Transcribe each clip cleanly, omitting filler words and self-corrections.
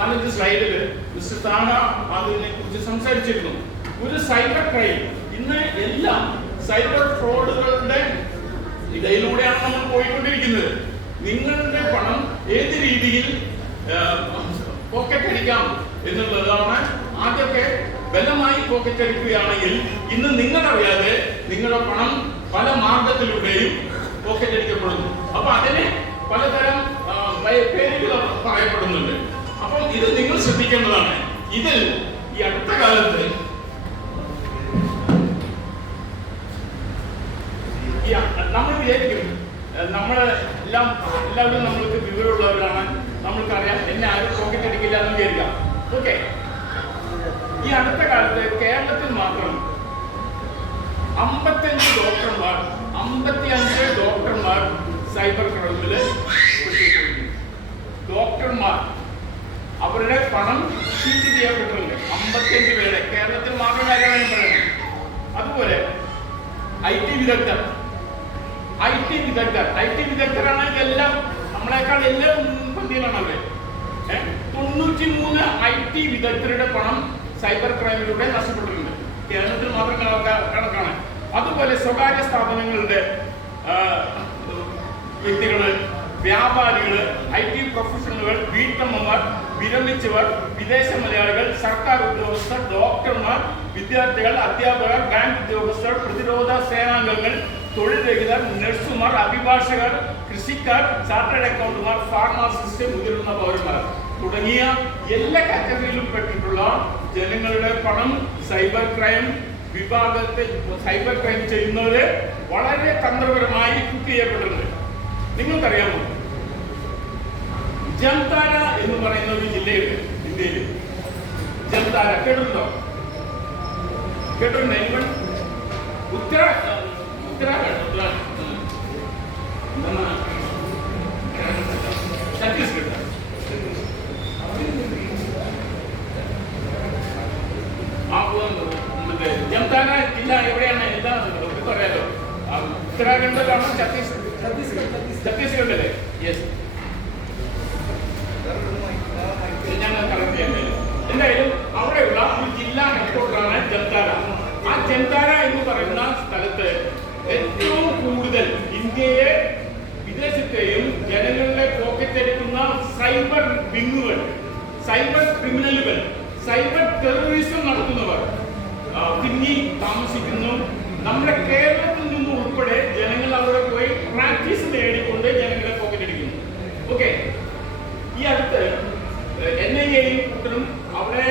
4-5 സ്ലൈഡിൽ മിസ്റ്റർ താണ അതിനെ കുറിച്ച് സംസാരിച്ചിരുന്നു. ഒരു സൈബർ ക്രൈം ഇന്ന് എല്ലാം സൈബർ ഫ്രോഡുകളുടെ ഇടയിലൂടെയാണ് നമ്മൾ പോയിക്കൊണ്ടിരിക്കുന്നത്. നിങ്ങളുടെ പണം ഏത് രീതിയിൽ പോക്കറ്റ് അടിക്കാം എന്നുള്ളതാണ്. ആദ്യമൊക്കെ ബലമായി പോക്കറ്റ് അടിക്കുകയാണെങ്കിൽ ഇന്ന് നിങ്ങളറിയാതെ നിങ്ങളുടെ പണം പല മാർഗത്തിലൂടെയും പോക്കറ്റ് അടിക്കപ്പെടുന്നു. അപ്പൊ അതിന് പലതരം പേരുകൾ പറയപ്പെടുന്നുണ്ട്. അപ്പം ഇത് നിങ്ങൾ ശ്രദ്ധിക്കേണ്ടതാണ്. ഇതിൽ ഈ അടുത്ത കാലത്ത് നമ്മൾ വിചാരിക്കും എല്ലാവരും നമ്മൾക്ക് വിവരമുള്ളവരാണ്, നമ്മൾക്കറിയാം എന്നെ ആരും പോക്കറ്റ് അടിക്കില്ല എന്ന് വിചാരിക്കാം. ഓക്കെ, ഈ അടുത്ത കാലത്ത് കേരളത്തിൽ മാത്രം 55 ഡോക്ടർമാർ സൈബർ ക്രൈമില് ഡോക്ടർമാർ അവരുടെ പണം ചീറ്റ് ചെയ്യപ്പെട്ടിട്ടുണ്ട്. 55 പേരെ കേരളത്തിൽ മാത്രം കാര്യമാണ് പറയുന്നത്. അതുപോലെ ഐ ടി വിദഗ്ധരാണ് എല്ലാം നമ്മളെക്കാൾ എല്ലാം മുൻപന്തിയിലാണ് അവര്. 93 IT വിദഗ്ധരുടെ പണം സൈബർ ക്രൈമിലൂടെ നഷ്ടപ്പെട്ടിട്ടുണ്ട്. കേരളത്തിൽ മാത്രം കണക്കാണ്. അതുപോലെ സ്വകാര്യ സ്ഥാപനങ്ങളുടെ വ്യക്തികള്, വ്യാപാരികള്, IT പ്രൊഫഷണലുകൾ, വീട്ടമ്മമാർ, വിരമിച്ചവർ, വിദേശ മലയാളികൾ, സർക്കാർ ഉദ്യോഗസ്ഥർ, ഡോക്ടർമാർ, വിദ്യാർത്ഥികൾ, അധ്യാപകർ, ബാങ്ക് ഉദ്യോഗസ്ഥർ, പ്രതിരോധ സേനാംഗങ്ങൾ, തൊഴിൽ രഹിതർ, നഴ്സുമാർ, അഭിഭാഷകർ, കൃഷിക്കാർ, ചാർട്ടേഡ് അക്കൗണ്ടന്റുമാർ, ഫാർമസിസ്റ്റ്, മുതിർന്ന പൗരന്മാർ തുടങ്ങിയ എല്ലാ കാറ്റഗറിയിലും പെട്ടിട്ടുള്ള ജനങ്ങളുടെ പണം സൈബർ ക്രൈം ചെയ്യുന്നവര് വളരെ തന്ത്രപരമായി കുക്ക് ചെയ്യപ്പെട്ടിട്ടുണ്ട്. നിങ്ങൾക്കറിയാമോ, ജംതാര എന്ന് പറയുന്ന ഒരു ജില്ലയുണ്ട് ഇന്ത്യയിൽ. ജംതാര കേട്ടിട്ടുണ്ടോ? ഛത്തീസ്ഗഡ്. ജംതാര ജില്ല എവിടെയാണ്? എന്താ പറയാലോ, ഉത്തരാഖണ്ഡിലാണോ ഛത്തീസ്ഗഡിലെ? യെസ്, ഞങ്ങൾ കറക്റ്റ് ചെയ്യാൻ കഴിയും. എന്തായാലും അവിടെയുള്ള ഒരു ജില്ലാ ഹെഡ്ക്വാർട്ടറാണ് ജംതാര. ആ ജംതാര എന്ന് പറയുന്ന സ്ഥലത്ത് ഏറ്റവും കൂടുതൽ ഇന്ത്യയെ വിദേശത്തെയും ജനങ്ങളുടെ പോക്കറ്റ് അടിക്കുന്ന സൈബർ വിങ്ങുകൾ, സൈബർ ക്രിമിനലുകൾ, സൈബർ ടെററിസം നടത്തുന്നവർ തിങ്ങി താമസിക്കുന്നു. നമ്മുടെ കേരളത്തിൽ നിന്നും ഉൾപ്പെടെ ജനങ്ങൾ അവിടെ പോയി പ്രാക്ടീസ് നേടിക്കൊണ്ട് ജനങ്ങളെ പോക്കറ്റ് അടിക്കുന്നു. ഓക്കെ, ഈ അടുത്ത് NIA കൂട്ടരും അവിടെ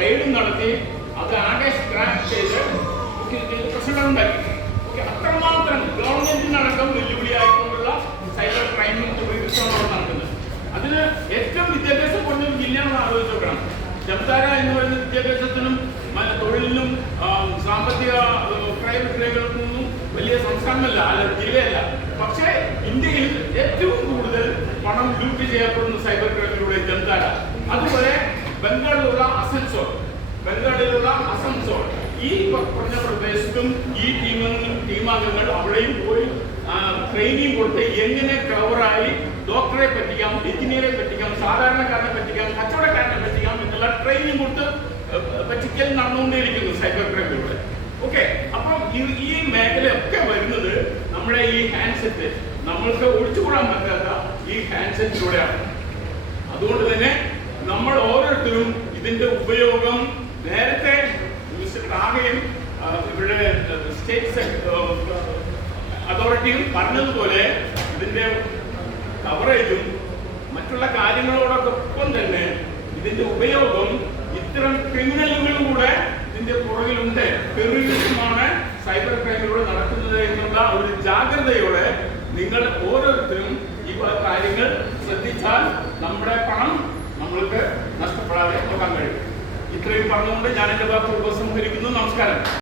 റെയ്ഡും നടത്തി അത് ആകെ സ്ക്രാച്ച് ചെയ്ത് പ്രശ്നങ്ങളുണ്ടാക്കി. ഓക്കെ, അത്രമാത്രം ഗവൺമെന്റിനടക്കം വെല്ലുവിളിയായിക്കൊണ്ടുള്ള സൈബർ ക്രൈമും ടെററിസമാണ് നടക്കുന്നത്. അതിന് ഏറ്റവും വിദ്യാഭ്യാസം കുറഞ്ഞ ജില്ലയാണെന്ന് ആലോചിച്ച് നോക്കണം. ജംതാര എന്ന് പറയുന്ന വിദ്യാഭ്യാസത്തിനും തൊഴിലിനും സാമ്പത്തിക ക്രയവിക്രയങ്ങൾക്കൊന്നും വലിയ സംസ്ഥാനമല്ല, ജില്ലയല്ല. പക്ഷേ ഇന്ത്യയിൽ ഏറ്റവും കൂടുതൽ പണം ലൂട്ട് ചെയ്യപ്പെടുന്ന സൈബർ ക്രൈമിലൂടെ ജംതാര. അതുപോലെ ബംഗാളിലുള്ള അസൻസോൾ ഈ പറഞ്ഞ പ്രദേശത്തും ഈ ടീമാംഗങ്ങൾ അവിടെയും പോയി ട്രെയിനിങ് കൊടുത്ത് എങ്ങനെ കവറായി ഡോക്ടറെ പറ്റിക്കാം, എഞ്ചിനീയറെ പറ്റിക്കാം, സാധാരണക്കാരനെ പറ്റിക്കാം, കച്ചവടക്കാരനെ പറ്റിക്കാം എന്നുള്ള ട്രെയിനിങ് കൊടുത്ത് പറ്റിക്കൽ നടന്നുകൊണ്ടേയിരിക്കുന്നു സൈബർ ക്രൈമിലൂടെ. ഓക്കെ, അപ്പം ഈ മേഖലയൊക്കെ വരുന്നത് നമ്മുടെ ഈ ഹാൻഡ്സെറ്റ്, നമ്മൾക്ക് ഒഴിച്ചുകൂടാൻ പറ്റാത്ത ഈ ഹാൻഡ്സെറ്റിലൂടെയാണ്. അതുകൊണ്ട് തന്നെ നമ്മൾ ഓരോരുത്തരും ഇതിന്റെ ഉപയോഗം നേരത്തെ ആകെയും ഇവിടെ സ്റ്റേറ്റ് അതോറിറ്റിയും പറഞ്ഞതുപോലെ ഇതിന്റെ കവറേജും മറ്റുള്ള കാര്യങ്ങളോടൊപ്പം തന്നെ ഇതിന്റെ ഉപയോഗം ഇത്തരം ക്രിമിനലുകളും കൂടെ ഇതിന്റെ പുറകിലുണ്ട്. ടെററിസമാണ് സൈബർ ക്രൈമിലൂടെ നടക്കുന്നത് എന്നുള്ള ഒരു ജാഗ്രതയോടെ നിങ്ങൾ ഓരോരുത്തരും ഈ കാര്യങ്ങൾ ശ്രദ്ധിച്ചാൽ നമ്മുടെ പണം നമ്മൾക്ക് നഷ്ടപ്പെടാതെ നോക്കാൻ കഴിയും. ഇത്രയും പറഞ്ഞുകൊണ്ട് ഞാൻ എന്റെ വാക്കുകൾ ഉപസംഹരിക്കുന്നു. നമസ്കാരം.